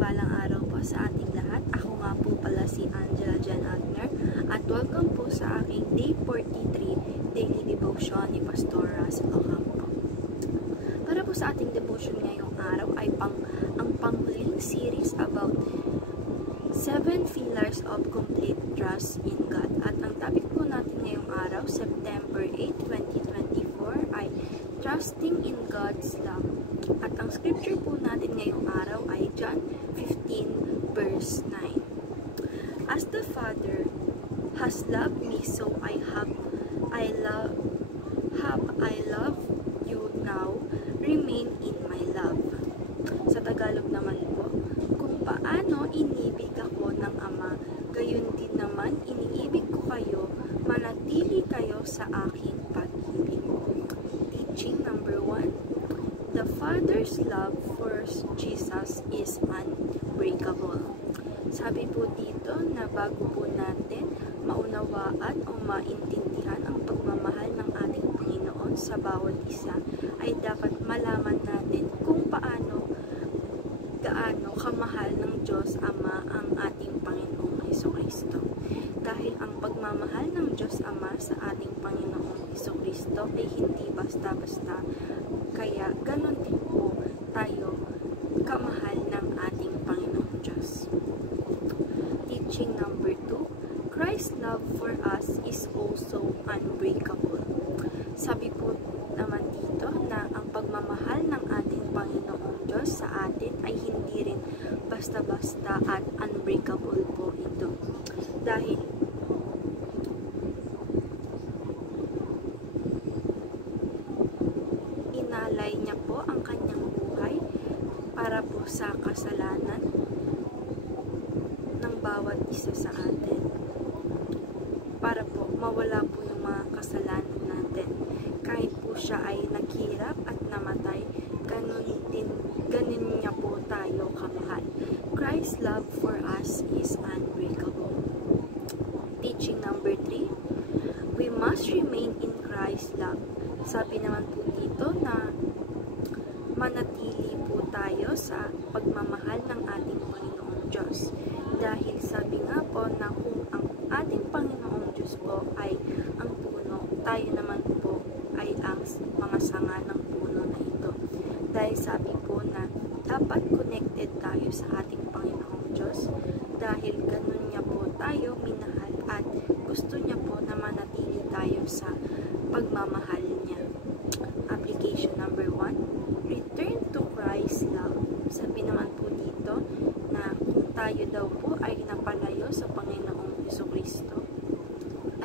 mapagpalang araw po sa ating lahat. Ako nga po pala si Angela Jan Agner at welcome po sa aking Day 43 Daily Devotion ni Pastor Russell Ocampo. Para po sa ating devotion ngayong araw ay ang panghuling series about 7 Pillars of Complete Trust in God. At ang topic po natin ngayong araw, September 8, 2024 ay Trusting in God's Love. At ang scripture po natin ngayong araw ay John 15 verse 9. As the Father has loved me, so I love you now. Remain in my love. Sa Tagalog naman po, kung paano inibig ako ng Ama, gayon din naman iniibig ko kayo, manatili kayo sa aking pag-ibig. Teaching number 1. The Father's love for Jesus is unbreakable. Sabi po dito na bago po natin maunawaan o maintindihan ang pagmamahal ng ating Panginoon sa bawat isa, ay dapat malaman natin kung gaano kamahal ng Diyos Ama ang ating Panginoong Hesukristo. Dahil ang pagmamahal ng Diyos Ama sa ating Panginoong Hesukristo ay hindi basta-basta, kaya ganon din po tayo kamahal ng ating Panginoong Diyos. Teaching number 2, Christ's love for us is also unbreakable. Sabi po naman dito na ang pagmamahal ng ating Panginoong Diyos sa atin ay hindi rin basta-basta at unbreakable po ito. Dahil inalay niya po ang kanyang buhay para po sa kasalanan ng bawat isa sa atin. Para po mawala po yung mga kasalanan natin. Kahit po siya ay naghirap at namatay, ganun niya po tayo kamahal. Christ's love for us is unbreakable. Teaching number 3, we must remain in Christ's love. Sabi naman po dito na manatili po tayo sa pagmamahal ng ating Panginoong Diyos. Dahil sabi nga po na kung ang ating Panginoong Diyos po ay ang puno, tayo naman po ay ang mga sanga ng puno na ito. Dahil sabi po na dapat connected tayo sa ating Panginoong Diyos dahil ganun niya po tayo minahal at gusto niya po na manatili tayo sa pagmamahal niya. Application number 1, return to Christ's love. Sabi naman po dito na kung tayo daw po ay napalayo sa Panginoong Hesukristo,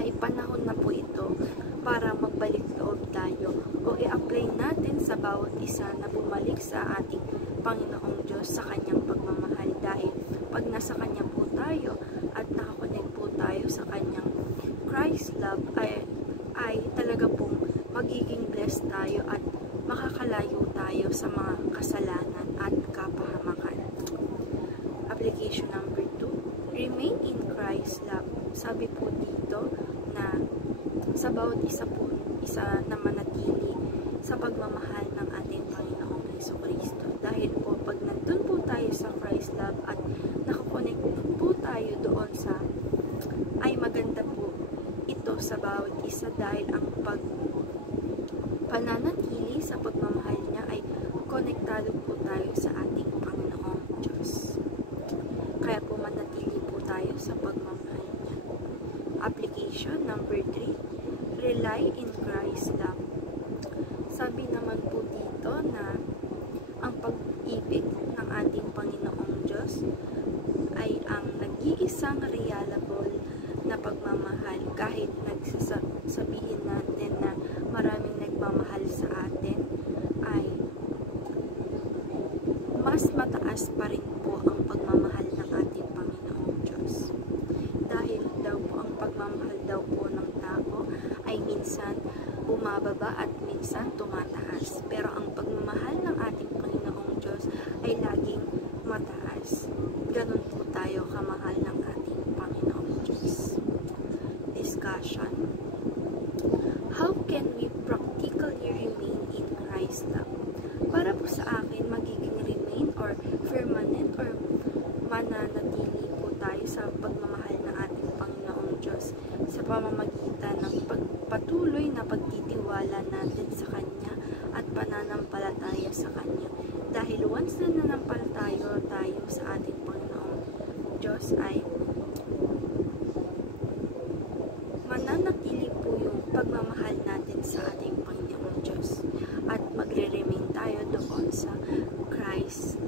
ay panahon na po ito para magbalik loob tayo o i-apply natin sa bawat isa na bumalik sa ating Panginoong Diyos sa kanyang pagmamahal. Dahil pag nasa kanya po tayo at nakakonect po tayo sa kanyang Christ's love ay talaga pong magiging blessed tayo at makakalayo tayo sa mga kasalanan at kapahamakan. Application number 2, remain in Christ's love. Sabi po dito na sa bawat isa na manatili sa pagmamahal ng ating Panginoong Hesukristo. Dahil po pag nandun po tayo sa Christ's love at nakakonect po tayo doon sa, ay maganda po ito sa bawat isa dahil ang pananatili sa pagmamahal niya ay konektado po tayo sa ating Panginoong Diyos. Kaya po manatili po tayo sa pagmamahal niya. Application number 3, rely in Christ's love. Sabi naman po dito na ang pag-ibig ng ating Panginoong Diyos ay ang nag-iisang reliable na pagmamahal. Kahit nagsasabihin natin na maraming nagmamahal sa atin, ay mas mataas pa rin po ang pagmamahal ng ating Panginoong Diyos. Dahil daw po ang pagmamahal daw po ng tao ay minsan bumababa at minsan tumataas. Pero ang pagmamahal ng ating Panginoong Diyos ay laging mataas. Ganun po tayo kamahal ng ating Panginoong Diyos. Discussion. How can we practically remain in Christ's love? Para po sa akin, magiging remain or permanent or mananatili po tayo sa pagmamahal ng ating Panginoong Diyos sa pamamagitan ng patuloy na pagtitiwala natin sa Kanya at pananampalataya sa Kanya. Dahil once na nanampalataya tayo sa ating Panginoong Diyos ay mananatili po yung pagmamahal natin sa ating Panginoong Diyos at magre-remain tayo doon sa Christ